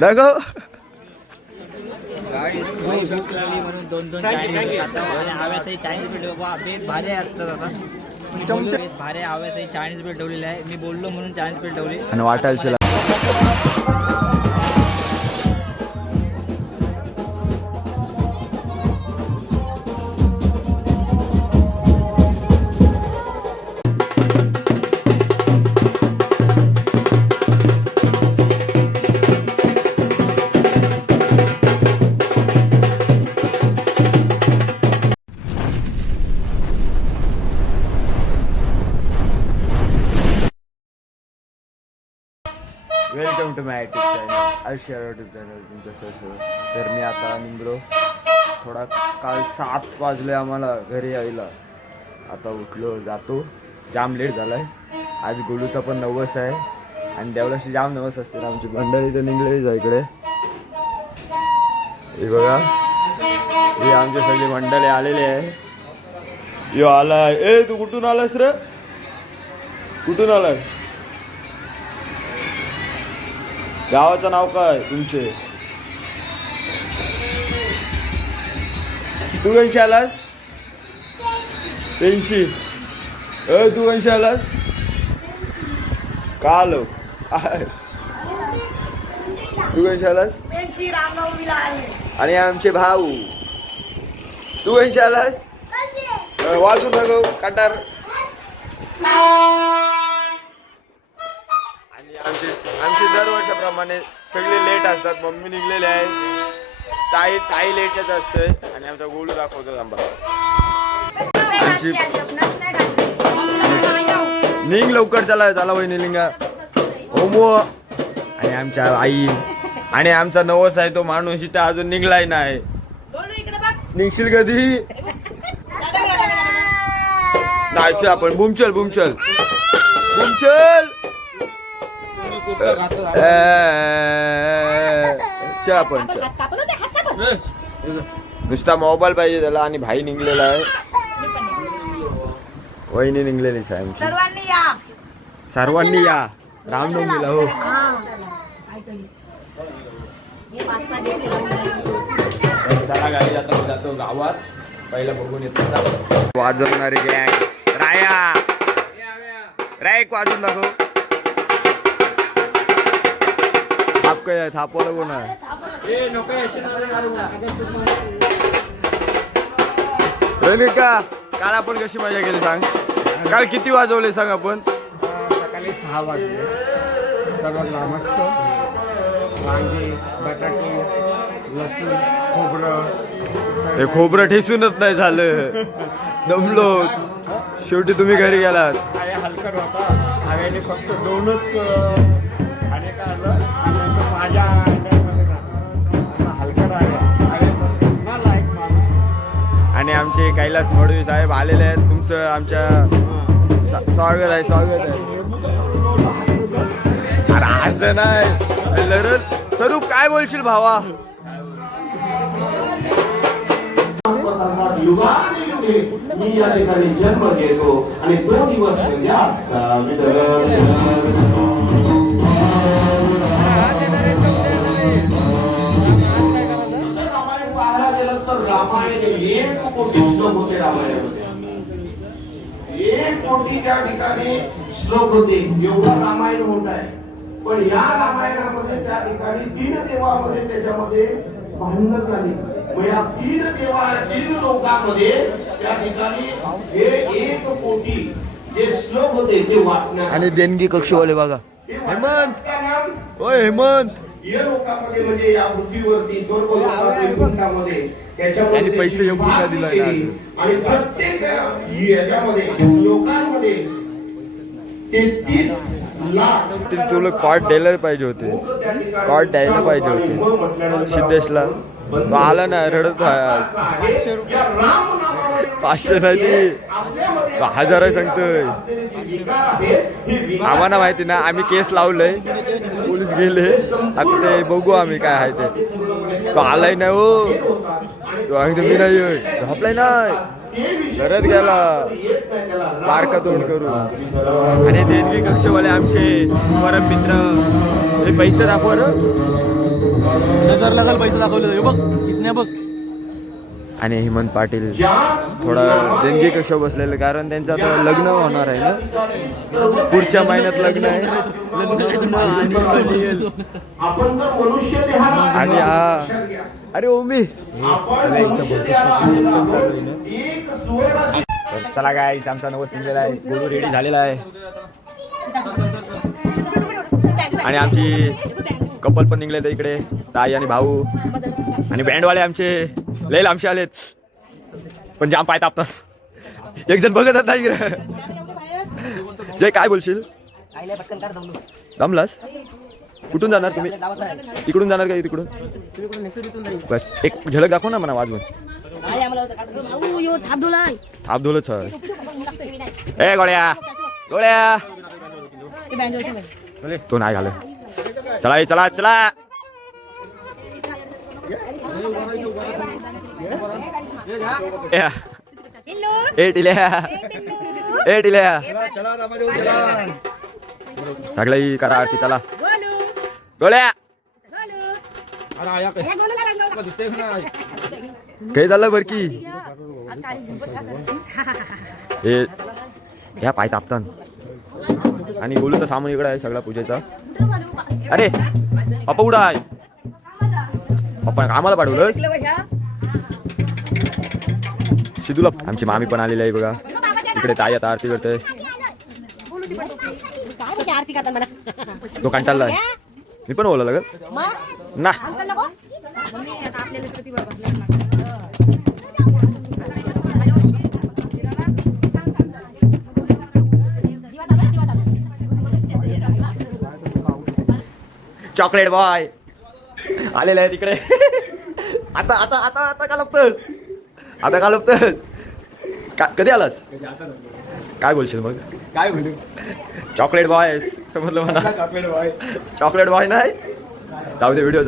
दाखव. म्हणून 2-2 चायनीज भेट भारी भारी आव्यासही चायनीज भेट ठेवलेली आहे. मी बोललो म्हणून चायनीज भेट ठेवली आणि वाटायला welcome to my YouTube channel Ayushya YouTube channel तुमचं सहसं. तर मी आता निघलो थोडा काल 7 वाजले आम्हाला घरी यायला. आता उठलो जातो. जाम लेट झाला आहे. आज गोलूचा पण नवस आहे आणि देवळाशी जाम नवस असते. आमची मंडळी तर निघलेलीच आहे इकडे. हे बघा हे आमचे सगळे मंडळी आलेले आहे. यो आला. ए तू कुठून आलास रे? कुठून आलास? गावाचं नाव काय तुमचे? तू कशी आलास? पेन्शी. तू कशी आलास? का आलो? तू कशी आलास? आणि आमचे भाऊ. तू कशी आलास? वाजू नको कटार. आमचे दरवर्षाप्रमाणे सगळे लेट असतात. मम्मी निघलेले आहे. ताई लेटच असते आणि आमचा गोलू दाखवतो आंबा. आमची निघ लवकर चला वहिनी लिंगा होमो. आणि आमच्या आई आणि आमचा नवस आहे तो माणूस इथे अजून निघलाय नाही. निघशील कधी? नाही आपण बुमचल पण नुसता मोबाईल पाहिजे त्याला. आणि भाई निघलेला आहे. वहिनी निघलेलीच आहे आमची. सर्वांनी या रामनवमीला. हो चला गाडी जातो गावात. पहिला बघून येतो वाजवणारी गँग. राया एक वाजून दाखव. थाप काय थापवलं कोण आहे? का काल आपण कशी मजा केली सांग? काल किती वाजवले सांग आपण? सकाळी 6 वाजले. सगळं मस्त वांगे, बटाटे, लसूण, खोबरं. हे खोबरं ठेसूनच नाही झालं. दमलो. शेवटी तुम्ही घरी गेलात. हलकट होता. हव्याने फक्त 2च खाणे काढलं आणि नंतर माझ्या अंड्यामध्ये असं हलकट आहे लाईक माणूस. आणि आमचे कैलास मडवी साहेब आलेले आहेत. तुमचं आमच्या स्वागत आहे. अरे असं नाही लरल. स्वरूप काय बोलशील भावा? मी या ठिकाणी जन्म घेतो आणि 2 दिवस रामायण पाहायला गेलं तर रामायण 1 कोटी श्लोक होते. रामायणामध्ये 1 कोटी त्या ठिकाणी श्लोक होते. एवढं रामायण मोठं आहे. पण या रामायणामध्ये त्या ठिकाणी 3 देवामध्ये त्याच्यामध्ये भांडण झाली. मग या 3 लोकांमध्ये त्या ठिकाणी हे 1 कोटी जे श्लोक होते ते वाचणार. आणि देणगी कक्षवाले बघा. हेमंत. ओय हेमंत. या लोकांमध्ये म्हणजे या पृथ्वीवरती स्वर्गलोकामध्ये त्याच्यामध्ये पैसे योग्य दिलाय ना. आणि प्रत्येक याच्यामध्ये लोकांमध्ये 33 लाख तुला कॉर्ड द्यायला पाहिजे होते. कॉर्ड द्यायला पाहिजे होते सिद्धेशला. तो आला ना रडत. 500 नाही 1000 सांगतोय. आम्हाला माहिती ना. आम्ही केस लावलंय. पोलीस गेले. आता ते बघू आम्ही काय आहे ते. तो आलाय नाही हो, तो एकदम मी नाही झोपलाय नाही, घरात गेला बारका तोंड करू. आणि देणगी कक्षवाले आमचे परम मित्र हे पैसे दाखवा रे. नजर लागल पैसे दाखवले बघ किसने बघ. आणि हेमंत पाटील थोडा देणगी कक्ष बसलेलं, कारण त्यांचं आता लग्न होणार आहे ना, पुढच्या महिन्यात लग्न आहे. आपण जर मनुष्य देहाला आणि हा अरे ओमी तर चला गाईस, आमचा नवस निघलेला आहे, गोलू रेडी झालेला आहे. आणि आमची कपल पण निघले इकडे, ताई आणि भाऊ. आणि बँडवाले आमचे लय आमचे आलेत, पण जाम पाय तापतात. एक जण बघतच नाही रे. जय काय बोलशील? दमलास? कुठून जाणार तुम्ही? इकडून जाणार का तिकडून? बस एक झलक दाखव ना मला वाजवून. थाप धुलच ए गोळ्या गोळ्या तो नाही घाल. चला चला चला. ए टिल्या ए टिल्या सगळी करा आरती. चला गोळ्या काय झालं बर की हे ह्या पाय तापतान. आणि गोलूचं सामान इकडं आहे सगळा पूजेचा. अरे पप्पा उडा आहे, पप्पा आम्हाला पाठवलं. सिद्धूला आमची मामी पण आलेली आहे बघा इकडे. ताई आता आरती करते. तो कंटाळला आहे. मी पण बोलायला लागत ना. चॉकलेट बॉय आलेला आहे तिकडे. आता आता आता आता का लपतस? आता का लपतस? कधी आलास? काय बोलशील मग? काय म्हणू? चॉकलेट बॉय समजलं मला. चॉकलेट बॉय, चॉकलेट बॉय नाही जाऊ दे व्हिडिओ.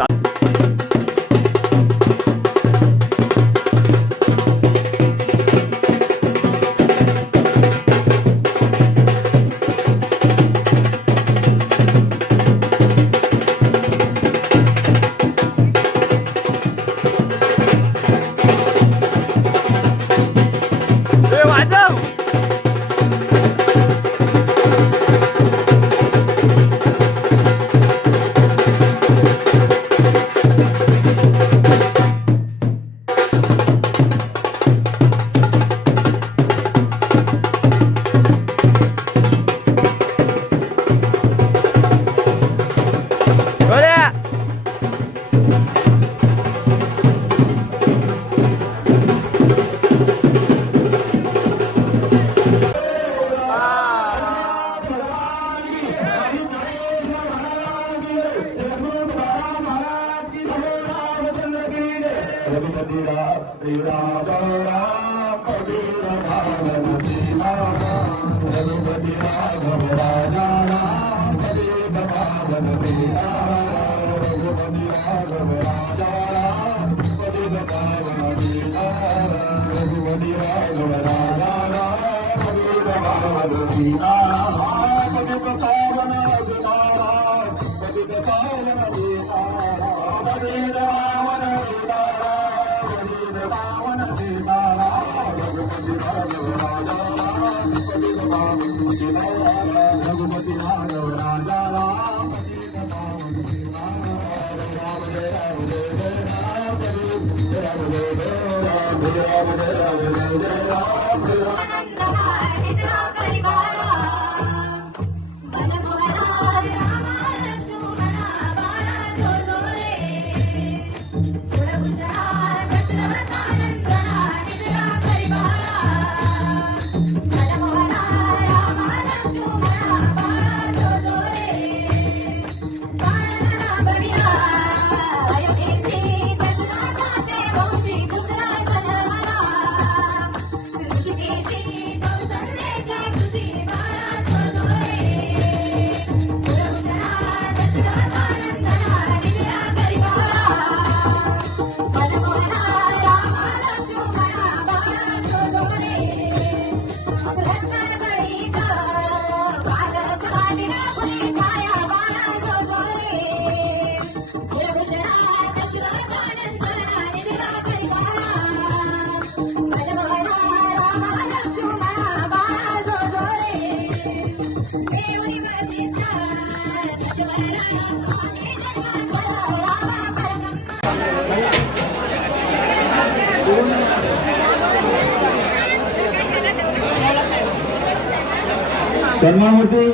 सन्मानमूर्ती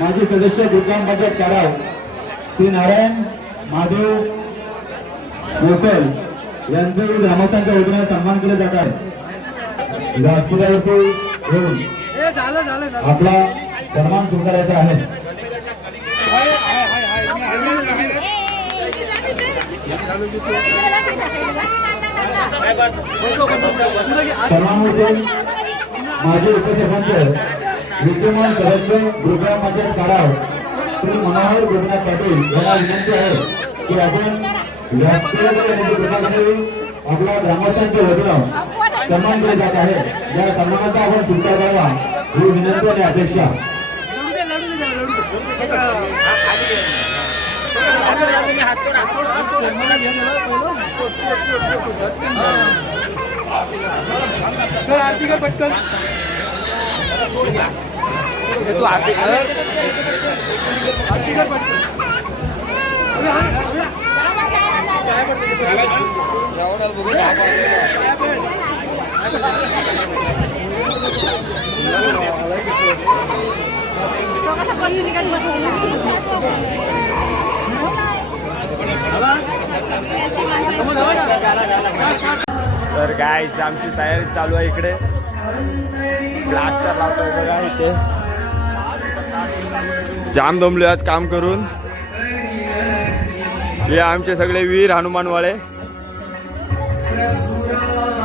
माजी सदस्य ग्रामपंचायत काढाव श्री नारायण महादेव मोसल यांचे ग्रामस्थांच्या वतीने सन्मान केला जात आहे. व्यासपीठावरती येऊन आपला सन्मान स्वीकारायचा आहे. सन्मानमूर्ती माजी उपसरपंच विद्यमान सदस्य ग्रामपंचायत काढाव श्री मनोहर गोपीनाथ पाटील यांना विनंती आहे की आपण आपल्या ग्रामस्थांच्या वतीनं सन्मान केले जात आहे. या सन्मानाचा आपण स्वीकार करावा ही विनंती आणि अपेक्षा. आरती कर पटकन. तू आरती कर पटकन. तर गाईस आमची तयारी चालू आहे इकडे. प्लास्टर लावतोय बघा इथे. जाम दमलोय आज काम करून. हे आमचे सगळे वीर हनुमानवाळे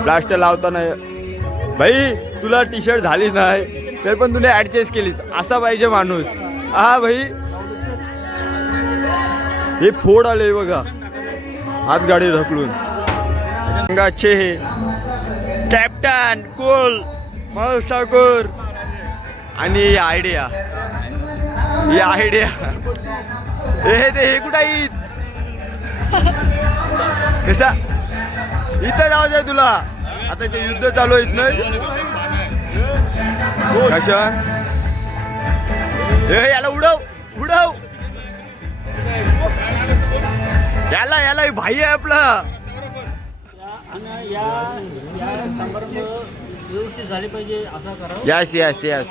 प्लास्टर लावताना. भाई तुला टी शर्ट झाली नाही तरी पण तुला ऍडजस्ट केलीस. असा पाहिजे माणूस. हा भाई हे फोड आले बघा हात गाडी ढकलून. संघाचे कॅप्टन कोल माणूस ठाकूर आणि आयडिया हे कुठं आहेत कसा इथं जायचंय तुला. आता ते युद्ध चालू आहेत ना कशा. याला उडव उडव. याला भाई आहे आपला. झाली पाहिजे असं करा. यस यस यस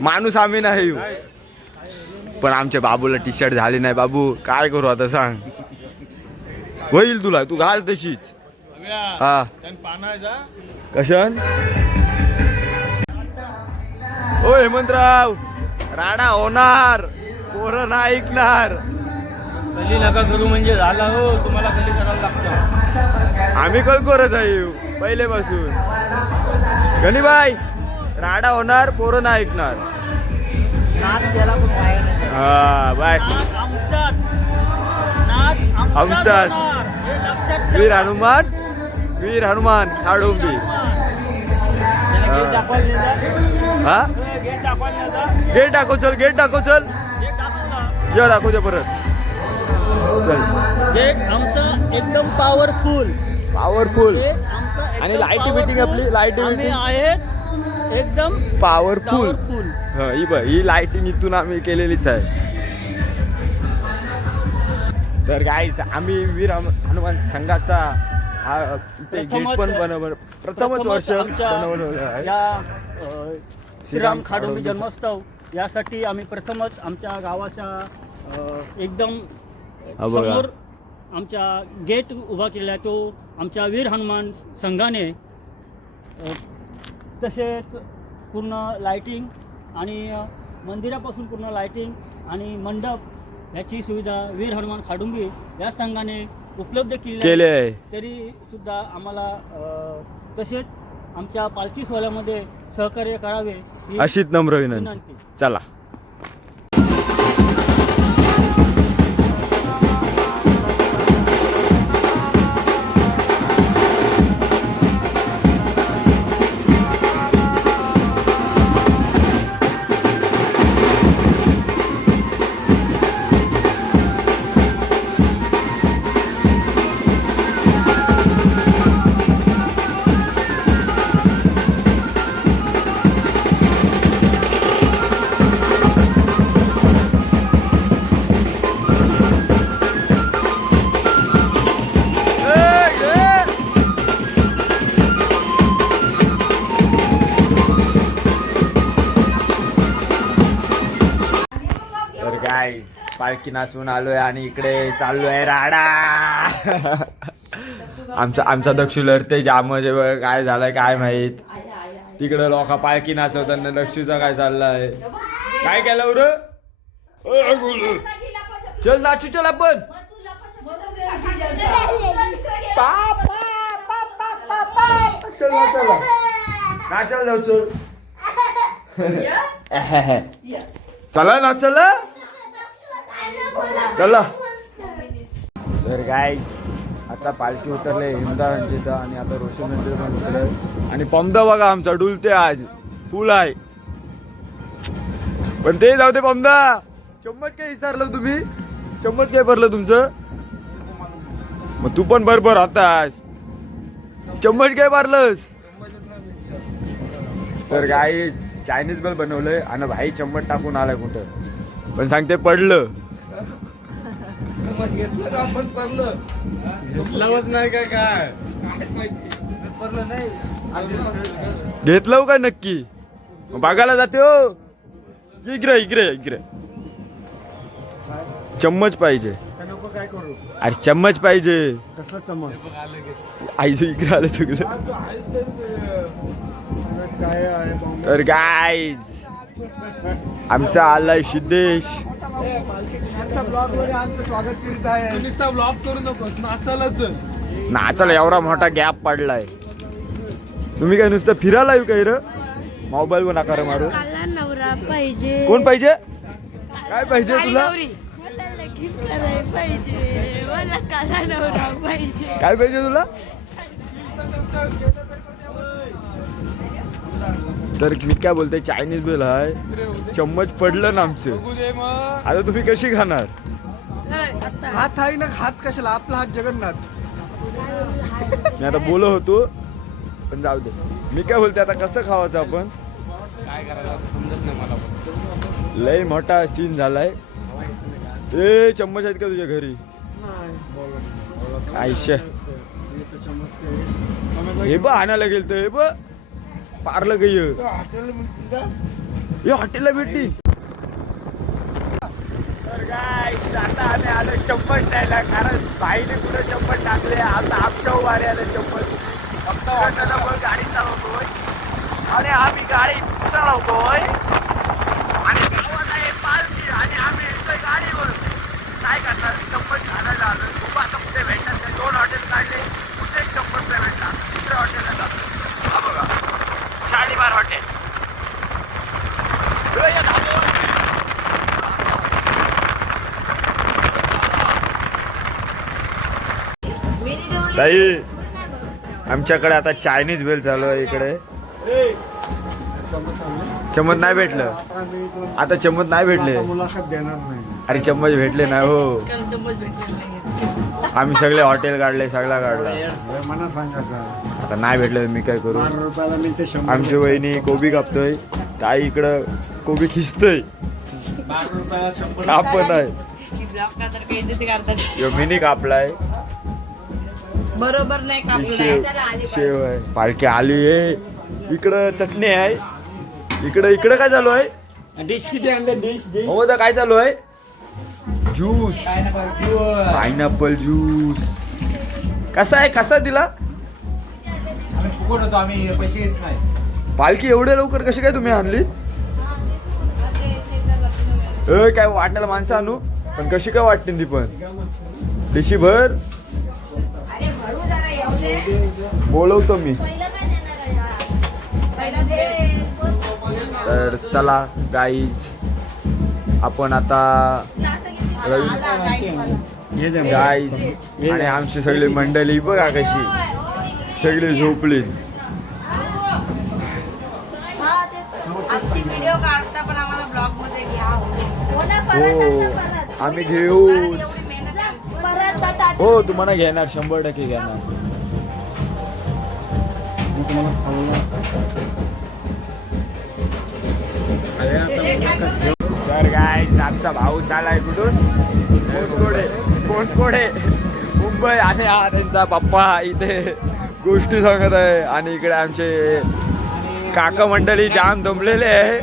माणूस आम्ही नाही पण आमच्या बाबूला टी शर्ट झाली नाही. बाबू काय करू आता सांग. होईल तुला तू घाल तशीच. हा कशन. ओ हेमंतराव राडा होणार. पोरं नाही ऐकणार. कली नका करू म्हणजे झाला हो. तुम्हाला कली करावं लागतं. आम्ही कळकोरच आहे पहिलेपासून. गणीबाई राडा होणार पोरं नाही ऐकणार. हा बाय आमचाच वीर हनुमान खाडोंबी. हा गेट दाखव चल. गेट दाखव चल. या दाखव दे परत. गेट आमचं एकदम पॉवरफुल आणि लाईट बिटिंग आपली लाईट बिटिंग आहे एकदम पॉवरफुल. ही लाईटिंग इथून आम्ही केलेलीच आहे. तर गाईस आम्ही वीर हनुमान संघाचा हा इथे गेट पण प्रथमच वर्ष बनवलेलं आहे. या श्रीराम खाडोंबी जन्मोत्सव यासाठी आम्ही प्रथमच आमच्या गावाच्या एकदम समोर आमच्या गेट उभा केला. तो आमच्या वीर हनुमान संघाने. तसेच पूर्ण लाईटिंग आणि मंदिरापासून पूर्ण लाईटिंग आणि मंडप याची सुविधा वीर हनुमान खाडुंबी या संघाने उपलब्ध केली आहे. तरी सुद्धा आम्हाला तसेच आमच्या पालखी सोहळ्यामध्ये सहकार्य करावे अशीच नम्र विनंती. चला. पालखी नाचून आलोय आणि इकडे चाललोय राडा. आमचा दक्षू लढते जाम काय झालंय काय माहित. तिकडे लोक पालखी नाचवताना दक्षूचा काय चाललाय काय केलं उर. चल नाचू चल आपण. चल नाचायला जाऊ चल. चला ना चला चला. तर गाईज आता पालखी उतरले हिमदारांची आणि आता रोशन मंदिर पण उतरले आणि पमदा बघा आमचा डुलते आज फुल आहे. पण ते जाऊ दे पमदा. चम्मच काय विचारलं तुम्ही. चम्मच काय भरलं तुमचं. मग तू पण बरोबर होतास. चम्मच काय भरलंस. तर गाईज चायनीज बल बनवलंय आणि भाई चम्मच टाकून आलाय कुठं पण सांगते पडलं. घेतलं का नक्की बघायला जाते हो. इकडे इकडे इकडे चम्मच पाहिजे. काय करू अरे चम्मच पाहिजे. कसला चमच आईचं इकडे आलं सगळं. काय आहे तर गाईज आमचा आलाय सिद्धेश. ब्लॉग मध्ये आमचं स्वागत करीत आहे. ब्लॉग करू नको नाचायलाच. नाचायला एवढा मोठा गॅप पडलाय. तुम्ही काय नुसतं फिरायला येऊ काही र. मोबाईल वर नका मारू. काला नवरा पाहिजे. कोण पाहिजे. काय पाहिजे तुला. मला लगीन करायला पाहिजे. मला काला नवरा पाहिजे. काय पाहिजे तुला. तर मी काय बोलते चायनीज बिल आहे. चम्मच पडलं ना आमचं. आता तुम्ही कशी खाणार. हात आहे ना. हात कशाला आपला हात जगन्नाथ. मी आता बोलत होतो पण जाऊ दे. मी काय बोलते आता कसं खावायचं आपण. काय करायचं समजत नाही मला. लय मोठा सीन झालाय. ए चम्मच आहेत का तुझ्या घरी. आयुष्य हे बघ आणायला गेल तर हे बघ पार्लं गई हॉटेलला भेटली. तर काय आता आम्ही आलो चम्मच द्यायला कारण बाईने कुठे चम्मच टाकले. आता आमच्या उभारी आलं चम्मच. फक्त हॉटेलवर गाडी चालवतोय आणि आम्ही गाडी चालवतोय आणि गावात आहे पालखी आणि आम्ही येतोय गाडीवर. काय करणार चम्मच घालायला आलो. खूप आता कुठे भेटणार नाही. 2 हॉटेल काढले कुठे चम्मच नाही भेटणार. दुसऱ्या हॉटेलला जातो. हा बघा शाळीबार हॉटेल. ताई आमच्याकडे आता चायनीज बेल चालू आहे इकडे. चम्मच नाही भेटलं. आता चम्मच नाही भेटले. मुलाखत देणार नाही. अरे चम्मच भेटले नाही हो. आम्ही सगळे हॉटेल काढले सगळा काढला. मला सांगायचं आता नाही भेटलं मी काय करू. 12 रुपयाला मी ते 100 आमची वहिनी कोबी कापतोय. ताई इकडं कोबी खिचतय. 12 रुपयाला 100 आपण आहे मिनी कापलाय. बरोबर नाही शेव शेव आहे. पालखी आली आहे. इकडं चटणी आहे. इकडं काय चालू आहे. डिश किती आणले. डिश हो दा काय चालू आहे. Juice pineapple juice. कसा आहे कसा दिला. फुकट होतो आम्ही पैसे येत नाही. पालखी एवढ्या लवकर कशी काय तुम्ही आणली. काय वाटण्याला माणसं आणू पण कशी काय वाटते ती पण. देशी भर बोलवतो मी. तर चला गाईज आपण आता गाईज आणि आमची सगळी मंडळी बघा कशी सगळी झोपली. व्हिडिओ काढता पण आम्हाला ब्लॉग मध्ये घ्या. हो आम्ही घेऊ. एवढी मेहनत आहे आमची. हो तुम्हाला घेणार 100% घेणार. तर काय आमचा भाऊ आलाय कुठून कोणकोडे मुंबई आणि हा त्यांचा पप्पा इथे गोष्टी सांगत आहे आणि इकडे आमचे काका मंडळी जाम दमलेले आहे.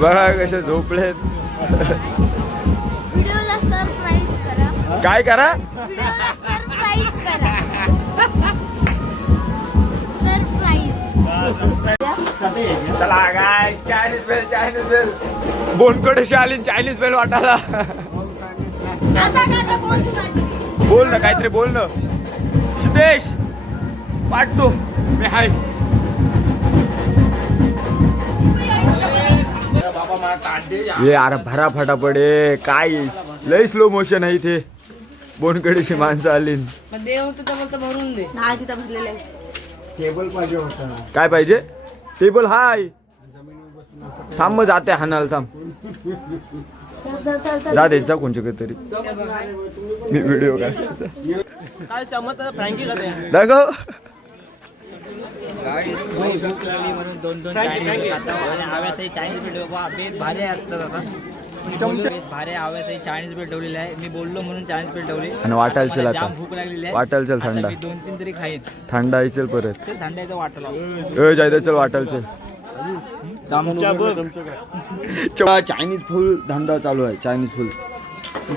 बघा कसे झोपलेत. व्हिडिओला सरप्राईज करा. काय करा? व्हिडिओला सरप्राईज करा. सरप्राईज. चला काय चायनीज बेल बोनकडे आली चायनीज बेल वाटायला. आता काका बोल सांग. बोल ना काहीतरी बोल ना सिद्धेश. वाटतो मी हाय. ये अरे भरा फटाफडे काय लय स्लो मोशन आहे इथे. बोनकडेची माणसं आली. मग देव तुझं बोलतं भरून दे. हा तिथं भरलेलं आहे. टेबल पाहिजे होता. काय पाहिजे? टेबल हाय. थांब मग जाते हाणाल थांब. जा द्यायचा कोणच्या तरी मी व्हिडिओ काढायचा. काल चमत फ्रँकी करते. दाखव. म्हणून दोन चायनीज चायनीज बेट भारी भारी चायनीज बेट ठेवलेली आहे. मी बोललो म्हणून चायनीज बेट ठेवली. आणि वाटायला चल आता. जाम भूक लागलेली आहे. वाटायला चल थंडा. मी 2-3 तरी खाईन. थंडा आहे चल परत. चल थंडायचं वाटलं. ए जायदा चल वाटायला चल. चायनीज फुल धंदा चालू आहे. चायनीज फुल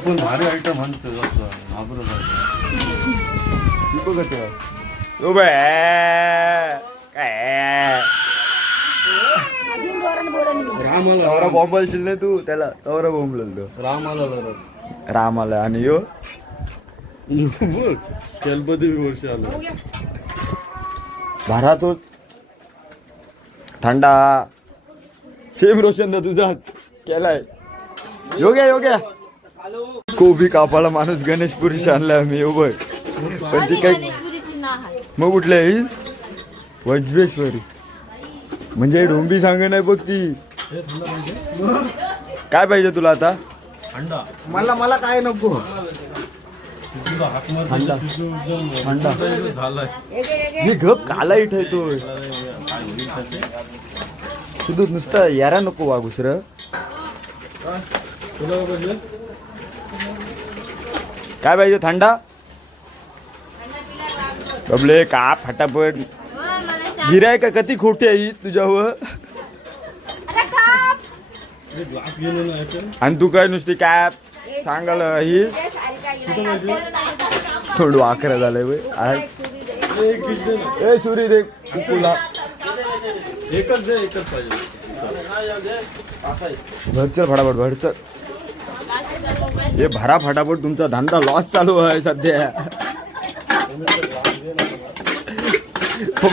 पण भारी आयटम म्हणतो बघत उभे काय तवरा बॉम्बलशील नाही तू त्याला. तवरा बॉम्बल तो राम आला आणि यो तेलपती वर्ष आलं. भरा तो थंडा सेम रोशन दा तुझाच केलाय. योग्या कोबी कापाला माणूस गणेशपुरी आणलाय आम्ही. यो बघ पण ती काय गणेशपुरीची ना आहे. मग कुठल्या येईल वज्रेश्वरी म्हणजे ढोंबी सांग नाही बघ ती. काय पाहिजे तुला आता? मला काय नको. थंडा मी गप काला इथं सुधू नुसतं यारा नको वागुसर. काय पाहिजे? थंडा बबले का फटाफट. गिराय का कधी खोटी आहे तुझ्यावर. आणि तू काय नुसती काय सांगायला ही थोडं वाकरा झालंय बाई. ए सुरी दे तुला एकच पाहिजे. भरचल फटाफट भरचल. हे भरा फटाफट तुमचा धंदा लॉस चालू आहे सध्या.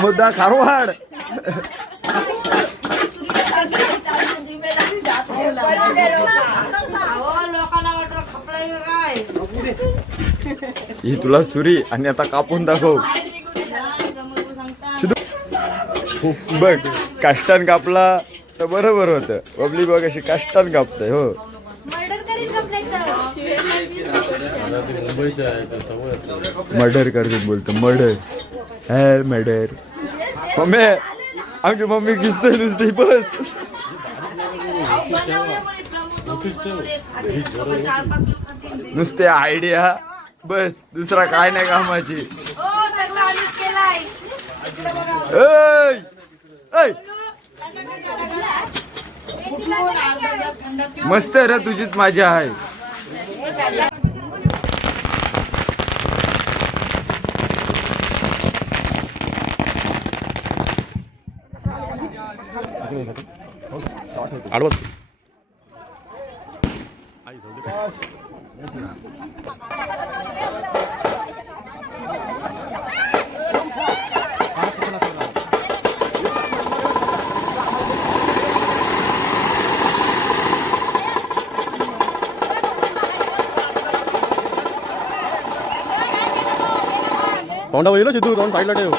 मुद्दा खारवाड. ही तुला सुरी आणि आता कापून दाखव. बघ काष्टान कापला तर बरोबर होतं. पब्लिक बघ अशी काष्टान कापतय. हो मर्डर करते बोलतो. Murder murder. मम्मी आमची मम्मी किसतोय नुसती बस. नुसते आयडिया बस दुसरा काय नाही कामाची. मस्त रे तुझीच माझी आहे. आडवत तोंडा वहिलो सिद्धू तोंड साईडला ठेव.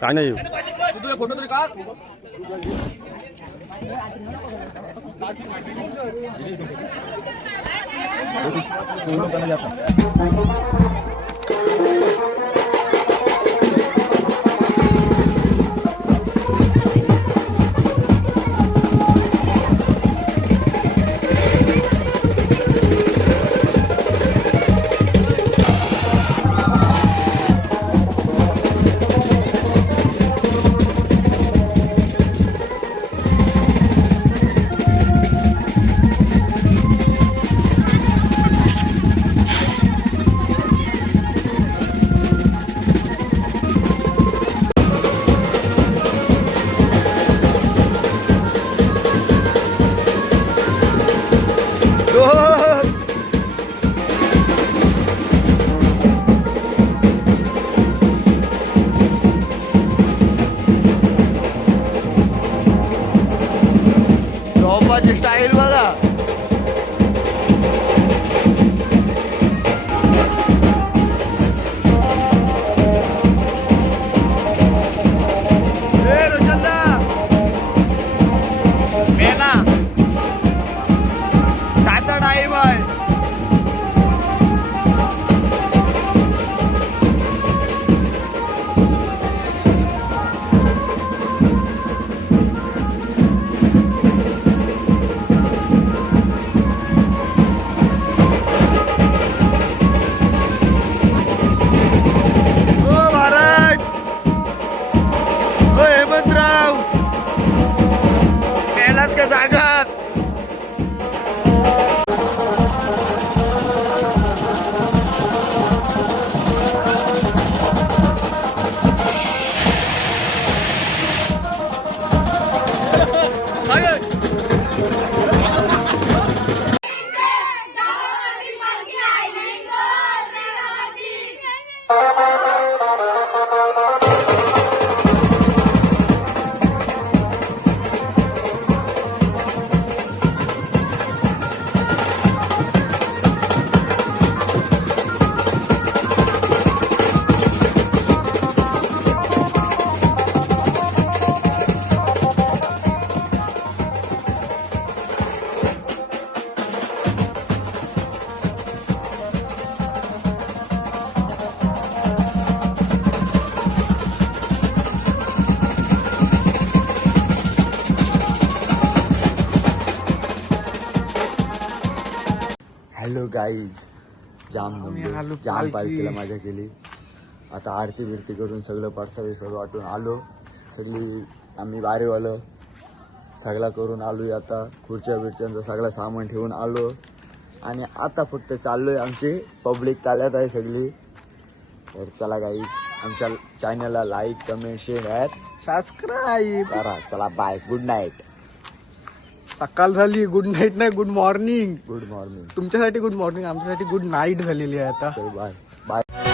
काय नाही फोटो तरी का. बाय. ओ भारत, ओ हेमंतराव, गेलात का जागात? हॅलो गाईज, जाम पालखीला मजा केली. आता आरती बिरती करून सगळं पाडसावी सगळं वाटून आलो. सगळी आम्ही बारीवालं सगळा करून आलोय. आता खुर्च्या बिरच्यांचं सगळं सामान ठेवून आलो आणि आता फक्त चाललोय. आमची पब्लिक चालत आहे सगळी. तर चला गाईज, आमच्या चॅनलला लाईक कमेंट शेअर सबस्क्राईब करा. चला बाय, गुड नाईट. सकाळ झाली. गुड नाईट नाही, गुड मॉर्निंग. Good morning. तुमच्यासाठी गुड मॉर्निंग, आमच्यासाठी गुड नाईट झालेली आहे आता. Bye bye.